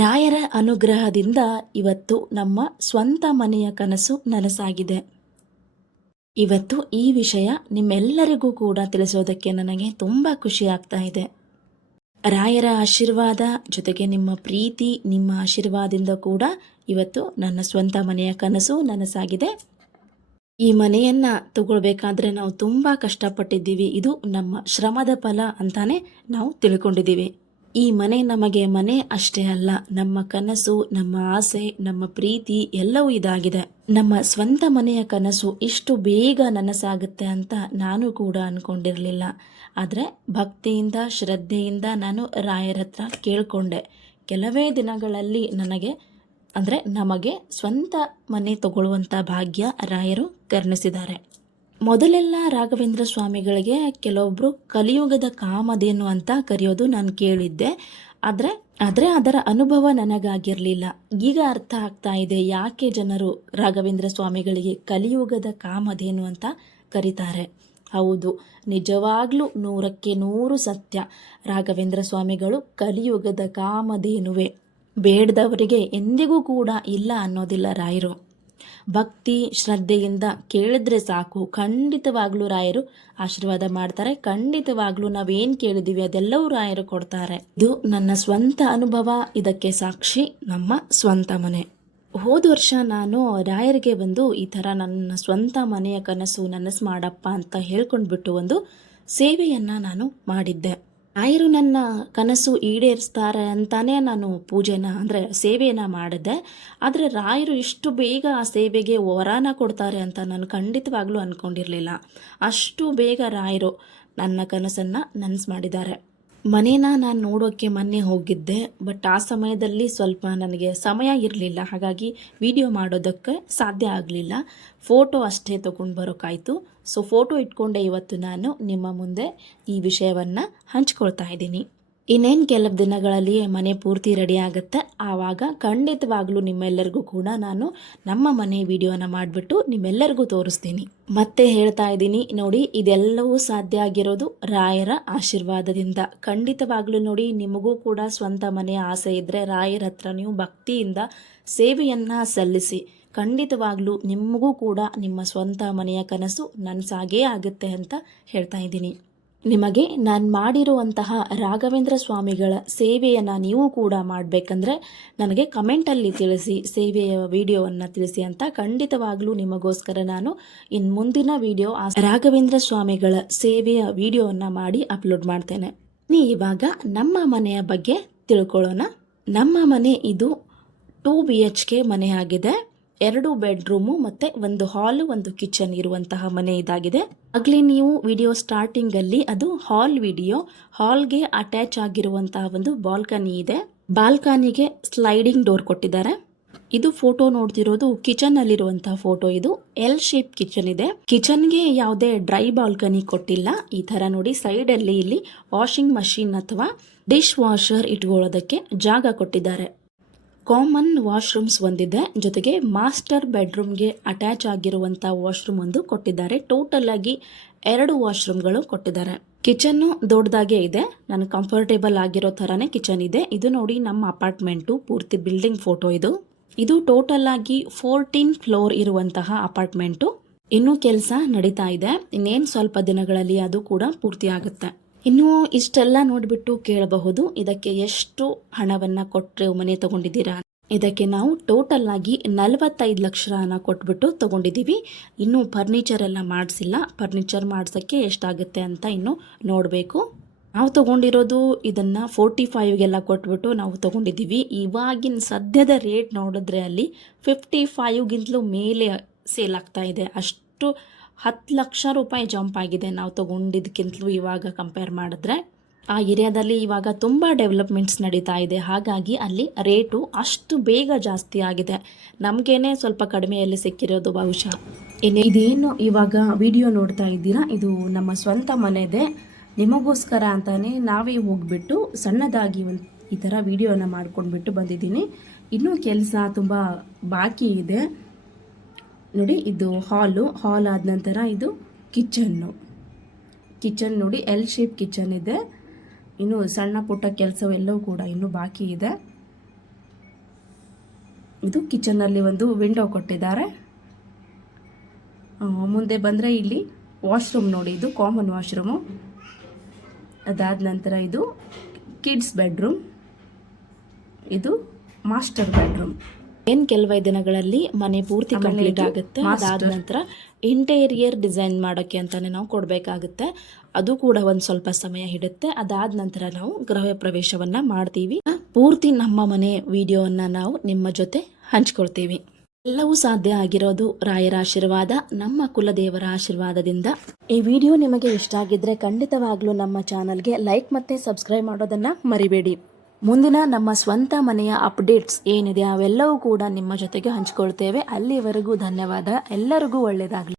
ರಾಯರ ಅನುಗ್ರಹದಿಂದ ಇವತ್ತು ನಮ್ಮ ಸ್ವಂತ ಮನೆಯ ಕನಸು ನನಸಾಗಿದೆ. ಇವತ್ತು ಈ ವಿಷಯ ನಿಮ್ಮೆಲ್ಲರಿಗೂ ಕೂಡ ತಿಳಿಸೋದಕ್ಕೆ ನನಗೆ ತುಂಬ ಖುಷಿ ಆಗ್ತಾ ಇದೆ. ರಾಯರ ಆಶೀರ್ವಾದ ಜೊತೆಗೆ ನಿಮ್ಮ ಪ್ರೀತಿ, ನಿಮ್ಮ ಆಶೀರ್ವಾದದಿಂದ ಕೂಡ ಇವತ್ತು ನನ್ನ ಸ್ವಂತ ಮನೆಯ ಕನಸು ನನಸಾಗಿದೆ. ಈ ಮನೆಯನ್ನು ತಗೊಳ್ಬೇಕಾದ್ರೆ ನಾವು ತುಂಬ ಕಷ್ಟಪಟ್ಟಿದ್ದೀವಿ. ಇದು ನಮ್ಮ ಶ್ರಮದ ಫಲ ಅಂತಾನೆ ನಾವು ತಿಳ್ಕೊಂಡಿದ್ದೀವಿ. ಈ ಮನೆ ನಮಗೆ ಮನೆ ಅಷ್ಟೇ ಅಲ್ಲ, ನಮ್ಮ ಕನಸು, ನಮ್ಮ ಆಸೆ, ನಮ್ಮ ಪ್ರೀತಿ ಎಲ್ಲವೂ ಇದಾಗಿದೆ. ನಮ್ಮ ಸ್ವಂತ ಮನೆಯ ಕನಸು ಇಷ್ಟು ಬೇಗ ನನಸಾಗುತ್ತೆ ಅಂತ ನಾನು ಕೂಡ ಅಂದ್ಕೊಂಡಿರಲಿಲ್ಲ. ಆದರೆ ಭಕ್ತಿಯಿಂದ, ಶ್ರದ್ಧೆಯಿಂದ ನಾನು ರಾಯರ ಹತ್ರ ಕೇಳಿಕೊಂಡೆ. ಕೆಲವೇ ದಿನಗಳಲ್ಲಿ ನಮಗೆ ಸ್ವಂತ ಮನೆ ತಗೊಳ್ಳುವಂಥ ಭಾಗ್ಯ ರಾಯರು ಕರುಣಿಸಿದ್ದಾರೆ. ಮೊದಲೆಲ್ಲ ರಾಘವೇಂದ್ರ ಸ್ವಾಮಿಗಳಿಗೆ ಕೆಲವೊಬ್ಬರು ಕಲಿಯುಗದ ಕಾಮಧೇನು ಅಂತ ಕರೆಯೋದು ನಾನು ಕೇಳಿದ್ದೆ. ಆದರೆ ಅದರ ಅನುಭವ ನನಗಾಗಿರಲಿಲ್ಲ. ಈಗ ಅರ್ಥ ಆಗ್ತಾ ಇದೆ ಯಾಕೆ ಜನರು ರಾಘವೇಂದ್ರ ಸ್ವಾಮಿಗಳಿಗೆ ಕಲಿಯುಗದ ಕಾಮಧೇನು ಅಂತ ಕರೀತಾರೆ. ಹೌದು, ನಿಜವಾಗ್ಲೂ 100% ಸತ್ಯ. ರಾಘವೇಂದ್ರ ಸ್ವಾಮಿಗಳು ಕಲಿಯುಗದ ಕಾಮಧೇನುವೆ. ಬೇಡದವರಿಗೆ ಎಂದಿಗೂ ಕೂಡ ಇಲ್ಲ ಅನ್ನೋದಿಲ್ಲ ರಾಯರು. ಭಕ್ತಿ ಶ್ರದ್ಧೆಯಿಂದ ಕೇಳಿದ್ರೆ ಸಾಕು, ಖಂಡಿತವಾಗ್ಲೂ ರಾಯರು ಆಶೀರ್ವಾದ ಮಾಡ್ತಾರೆ. ಖಂಡಿತವಾಗ್ಲೂ ನಾವೇನು ಕೇಳಿದ್ದೀವಿ ಅದೆಲ್ಲವೂ ರಾಯರು ಕೊಡ್ತಾರೆ. ಇದು ನನ್ನ ಸ್ವಂತ ಅನುಭವ. ಇದಕ್ಕೆ ಸಾಕ್ಷಿ ನಮ್ಮ ಸ್ವಂತ ಮನೆ. ಹೋದ ವರ್ಷ ನಾನು ರಾಯರಿಗೆ ಬಂದು ಈ ಥರ ನನ್ನ ಸ್ವಂತ ಮನೆಯ ಕನಸು ನನಸು ಮಾಡಪ್ಪ ಅಂತ ಹೇಳ್ಕೊಂಡ್ಬಿಟ್ಟು ಒಂದು ಸೇವೆಯನ್ನು ನಾನು ಮಾಡಿದ್ದೆ. ರಾಯರು ನನ್ನ ಕನಸು ಈಡೇರಿಸ್ತಾರೆ ಅಂತಾನೆ ನಾನು ಸೇವೆಯನ್ನು ಮಾಡಿದ್ದೆ. ಆದರೆ ರಾಯರು ಇಷ್ಟು ಬೇಗ ಆ ಸೇವೆಗೆ ವರಾನ ಕೊಡ್ತಾರೆ ಅಂತ ನಾನು ಖಂಡಿತವಾಗ್ಲೂ ಅಂದ್ಕೊಂಡಿರಲಿಲ್ಲ. ಅಷ್ಟು ಬೇಗ ರಾಯರು ನನ್ನ ಕನಸನ್ನು ನನಸು ಮಾಡಿದ್ದಾರೆ. ಮನೇನ ನಾನು ನೋಡೋಕ್ಕೆ ಮೊನ್ನೆ ಹೋಗಿದ್ದೆ. ಬಟ್ ಆ ಸಮಯದಲ್ಲಿ ಸ್ವಲ್ಪ ನನಗೆ ಸಮಯ ಇರಲಿಲ್ಲ, ಹಾಗಾಗಿ ವಿಡಿಯೋ ಮಾಡೋದಕ್ಕೆ ಸಾಧ್ಯ ಆಗಲಿಲ್ಲ. ಫೋಟೋ ಅಷ್ಟೇ ತೊಗೊಂಡು ಬರೋಕ್ಕಾಯಿತು. ಸೊ ಫೋಟೋ ಇಟ್ಕೊಂಡೆ ಇವತ್ತು ನಾನು ನಿಮ್ಮ ಮುಂದೆ ಈ ವಿಷಯವನ್ನು ಹಂಚ್ಕೊಳ್ತಾ ಇದ್ದೀನಿ. ಇನ್ನೇನು ಕೆಲವು ದಿನಗಳಲ್ಲಿ ಮನೆ ಪೂರ್ತಿ ರೆಡಿ ಆಗುತ್ತೆ. ಆವಾಗ ಖಂಡಿತವಾಗ್ಲೂ ನಿಮ್ಮೆಲ್ಲರಿಗೂ ಕೂಡ ನಾನು ನಮ್ಮ ಮನೆ ವಿಡಿಯೋನ ಮಾಡಿಬಿಟ್ಟು ನಿಮ್ಮೆಲ್ಲರಿಗೂ ತೋರಿಸ್ತೀನಿ. ಮತ್ತೆ ಹೇಳ್ತಾ ಇದ್ದೀನಿ ನೋಡಿ, ಇದೆಲ್ಲವೂ ಸಾಧ್ಯ ಆಗಿರೋದು ರಾಯರ ಆಶೀರ್ವಾದದಿಂದ. ಖಂಡಿತವಾಗ್ಲೂ ನೋಡಿ, ನಿಮಗೂ ಕೂಡ ಸ್ವಂತ ಮನೆಯ ಆಸೆ ಇದ್ದರೆ ರಾಯರ ಹತ್ರ ನೀವು ಭಕ್ತಿಯಿಂದ ಸೇವೆಯನ್ನು ಸಲ್ಲಿಸಿ. ಖಂಡಿತವಾಗ್ಲೂ ನಿಮಗೂ ಕೂಡ ನಿಮ್ಮ ಸ್ವಂತ ಮನೆಯ ಕನಸು ನನಸಾಗೇ ಆಗುತ್ತೆ ಅಂತ ಹೇಳ್ತಾ ಇದ್ದೀನಿ. ನಿಮಗೆ ನಾನು ಮಾಡಿರುವಂತಹ ರಾಘವೇಂದ್ರ ಸ್ವಾಮಿಗಳ ಸೇವೆಯನ್ನು ನೀವು ಕೂಡ ಮಾಡಬೇಕಂದ್ರೆ ನನಗೆ ಕಮೆಂಟಲ್ಲಿ ತಿಳಿಸಿ, ಸೇವೆಯ ವಿಡಿಯೋವನ್ನು ತಿಳಿಸಿ ಅಂತ. ಖಂಡಿತವಾಗ್ಲೂ ನಿಮಗೋಸ್ಕರ ನಾನು ಇನ್ನು ಮುಂದಿನ ವಿಡಿಯೋ ರಾಘವೇಂದ್ರ ಸ್ವಾಮಿಗಳ ಸೇವೆಯ ವಿಡಿಯೋವನ್ನು ಮಾಡಿ ಅಪ್ಲೋಡ್ ಮಾಡ್ತೇನೆ. ಇವಾಗ ನಮ್ಮ ಮನೆಯ ಬಗ್ಗೆ ತಿಳ್ಕೊಳ್ಳೋಣ. ನಮ್ಮ ಮನೆ ಇದು 2 BHK ಮನೆ ಆಗಿದೆ. 2 ಬೆಡ್ರೂಮು ಮತ್ತು 1 ಹಾಲು, 1 ಕಿಚನ್ ಇರುವಂತಹ ಮನೆ ಇದಾಗಿದೆ. ಆಗಲೇ ನೀವು ವಿಡಿಯೋ ಸ್ಟಾರ್ಟಿಂಗಲ್ಲಿ ಅದು ಹಾಲ್ ವಿಡಿಯೋ. ಹಾಲ್ಗೆ ಅಟ್ಯಾಚ್ ಆಗಿರುವಂತಹ ಒಂದು ಬಾಲ್ಕನಿ ಇದೆ. ಬಾಲ್ಕನಿಗೆ ಸ್ಲೈಡಿಂಗ್ ಡೋರ್ ಕೊಟ್ಟಿದ್ದಾರೆ. ಇದು ಫೋಟೋ ನೋಡ್ತಿರೋದು ಕಿಚನ್ ಅಲ್ಲಿರುವಂತಹ ಫೋಟೋ. ಇದು L ಶೇಪ್ ಕಿಚನ್ ಇದೆ. ಕಿಚನ್ಗೆ ಯಾವುದೇ ಡ್ರೈ ಬಾಲ್ಕನಿ ಕೊಟ್ಟಿಲ್ಲ. ಈ ಥರ ನೋಡಿ, ಸೈಡಲ್ಲಿ ಇಲ್ಲಿ ವಾಷಿಂಗ್ ಮಷೀನ್ ಅಥವಾ ಡಿಶ್ ವಾಷರ್ ಇಟ್ಕೊಳ್ಳೋದಕ್ಕೆ ಜಾಗ ಕೊಟ್ಟಿದ್ದಾರೆ. ಕಾಮನ್ ವಾಶ್ರೂಮ್ಸ್ ಒಂದಿದೆ, ಜೊತೆಗೆ ಮಾಸ್ಟರ್ ಬೆಡ್ರೂಮ್ಗೆ ಅಟ್ಯಾಚ್ ಆಗಿರುವಂಥ ವಾಶ್ರೂಮ್ ಒಂದು ಕೊಟ್ಟಿದ್ದಾರೆ. ಟೋಟಲ್ ಆಗಿ 2 ವಾಶ್ರೂಮ್ಗಳು ಕೊಟ್ಟಿದ್ದಾರೆ. ಕಿಚನ್ನು ದೊಡ್ಡದಾಗೇ ಇದೆ. ನಾನು ಕಂಫರ್ಟೇಬಲ್ ಆಗಿರೋ ಥರನೇ ಕಿಚನ್ ಇದೆ. ಇದು ನೋಡಿ ನಮ್ಮ ಅಪಾರ್ಟ್ಮೆಂಟು ಪೂರ್ತಿ ಬಿಲ್ಡಿಂಗ್ ಫೋಟೋ. ಇದು ಟೋಟಲ್ ಆಗಿ 14 ಫ್ಲೋರ್ ಇರುವಂತಹ ಅಪಾರ್ಟ್ಮೆಂಟು. ಇನ್ನೂ ಕೆಲಸ ನಡೀತಾ ಇದೆ. ಇನ್ನೇನು ಸ್ವಲ್ಪ ದಿನಗಳಲ್ಲಿ ಅದು ಕೂಡ ಪೂರ್ತಿ ಆಗುತ್ತೆ. ಇನ್ನು ಇಷ್ಟೆಲ್ಲ ನೋಡಿಬಿಟ್ಟು ಕೇಳಬಹುದು, ಇದಕ್ಕೆ ಎಷ್ಟು ಹಣವನ್ನು ಕೊಟ್ಟರೆ ಮನೆ ತಗೊಂಡಿದ್ದೀರಾ? ಇದಕ್ಕೆ ನಾವು ಟೋಟಲ್ ಆಗಿ 45 ಲಕ್ಷ ಹಣ ಕೊಟ್ಬಿಟ್ಟು ತಗೊಂಡಿದ್ದೀವಿ. ಇನ್ನೂ ಫರ್ನಿಚರ್ ಎಲ್ಲ ಮಾಡಿಸಿಲ್ಲ. ಫರ್ನಿಚರ್ ಮಾಡಿಸೋಕ್ಕೆ ಎಷ್ಟಾಗುತ್ತೆ ಅಂತ ಇನ್ನು ನೋಡಬೇಕು. ನಾವು ತಗೊಂಡಿರೋದು ಇದನ್ನು 45ಗೆಲ್ಲ ಕೊಟ್ಬಿಟ್ಟು ನಾವು ತಗೊಂಡಿದ್ದೀವಿ. ಇವಾಗಿನ ಸದ್ಯದ ರೇಟ್ ನೋಡಿದ್ರೆ ಅಲ್ಲಿ 55ಗಿಂತಲೂ ಮೇಲೆ ಸೇಲ್ ಆಗ್ತಾ ಇದೆ. ಅಷ್ಟು 10 ಲಕ್ಷ ರೂಪಾಯಿ ಜಂಪ್ ಆಗಿದೆ ನಾವು ತಗೊಂಡಿದ್ದಕ್ಕಿಂತಲೂ ಇವಾಗ ಕಂಪೇರ್ ಮಾಡಿದ್ರೆ. ಆ ಏರಿಯಾದಲ್ಲಿ ಇವಾಗ ತುಂಬ ಡೆವಲಪ್ಮೆಂಟ್ಸ್ ನಡೀತಾ ಇದೆ, ಹಾಗಾಗಿ ಅಲ್ಲಿ ರೇಟು ಅಷ್ಟು ಬೇಗ ಜಾಸ್ತಿ ಆಗಿದೆ. ನಮಗೇನೆ ಸ್ವಲ್ಪ ಕಡಿಮೆಯಲ್ಲಿ ಸಿಕ್ಕಿರೋದು ಬಹುಶಃ. ಇದೇನು ಇವಾಗ ವಿಡಿಯೋ ನೋಡ್ತಾ ಇದ್ದೀರಾ, ಇದು ನಮ್ಮ ಸ್ವಂತ ಮನೆದೆ. ನಿಮಗೋಸ್ಕರ ಅಂತಾನೆ ನಾವೇ ಹೋಗ್ಬಿಟ್ಟು ಸಣ್ಣದಾಗಿ ಈ ಥರ ವಿಡಿಯೋನ ಮಾಡ್ಕೊಂಡ್ಬಿಟ್ಟು ಬಂದಿದ್ದೀನಿ. ಇನ್ನೂ ಕೆಲಸ ತುಂಬ ಬಾಕಿ ಇದೆ. ನೋಡಿ, ಇದು ಹಾಲ್ ಆದ ನಂತರ ಇದು ಕಿಚನ್ ನೋಡಿ, L ಶೇಪ್ ಕಿಚನ್ ಇದೆ. ಇನ್ನು ಸಣ್ಣ ಪುಟ್ಟ ಕೆಲಸವೆಲ್ಲವೂ ಕೂಡ ಇನ್ನೂ ಬಾಕಿ ಇದೆ. ಇದು ಕಿಚನ್ನಲ್ಲಿ ಒಂದು ವಿಂಡೋ ಕೊಟ್ಟಿದ್ದಾರೆ. ಮುಂದೆ ಬಂದರೆ ಇಲ್ಲಿ ವಾಶ್ರೂಮ್ ನೋಡಿ, ಇದು ಕಾಮನ್ ವಾಶ್ರೂಮು. ಅದಾದ ನಂತರ ಇದು ಕಿಡ್ಸ್ ಬೆಡ್ರೂಮ್, ಇದು ಮಾಸ್ಟರ್ ಬೆಡ್ರೂಮ್. ಏನು ಕೆಲವೇ ದಿನಗಳಲ್ಲಿ ಮನೆ ಪೂರ್ತಿ ಕಂಪ್ಲೀಟ್ ಆಗುತ್ತೆ. ಅದಾದ ನಂತರ ಇಂಟೀರಿಯರ್ ಡಿಸೈನ್ ಮಾಡೋಕ್ಕೆ ಅಂತಲೇ ನಾವು ಕೊಡಬೇಕಾಗುತ್ತೆ. ಅದು ಕೂಡ ಒಂದು ಸ್ವಲ್ಪ ಸಮಯ ಹಿಡಿಯುತ್ತೆ. ಅದಾದ ನಂತರ ನಾವು ಗೃಹ ಪ್ರವೇಶವನ್ನು ಮಾಡ್ತೀವಿ. ಪೂರ್ತಿ ನಮ್ಮ ಮನೆ ವಿಡಿಯೋವನ್ನು ನಾವು ನಿಮ್ಮ ಜೊತೆ ಹಂಚ್ಕೊಳ್ತೀವಿ. ಎಲ್ಲವೂ ಸಾಧ್ಯ ಆಗಿರೋದು ರಾಯರ ಆಶೀರ್ವಾದ, ನಮ್ಮ ಕುಲದೇವರ ಆಶೀರ್ವಾದದಿಂದ. ಈ ವಿಡಿಯೋ ನಿಮಗೆ ಇಷ್ಟ ಆಗಿದ್ರೆ ಖಂಡಿತವಾಗ್ಲೂ ನಮ್ಮ ಚಾನಲ್ಗೆ ಲೈಕ್ ಮತ್ತು ಸಬ್ಸ್ಕ್ರೈಬ್ ಮಾಡೋದನ್ನು ಮರಿಬೇಡಿ. ಮುಂದಿನ ನಮ್ಮ ಸ್ವಂತ ಮನೆಯ ಅಪ್ಡೇಟ್ಸ್ ಏನಿದೆ ಅವೆಲ್ಲವೂ ಕೂಡ ನಿಮ್ಮ ಜೊತೆಗೆ ಹಂಚಿಕೊಳ್ತೇವೆ. ಅಲ್ಲಿವರೆಗೂ ಧನ್ಯವಾದ. ಎಲ್ಲರಿಗೂ ಒಳ್ಳೆಯದಾಗಲಿ.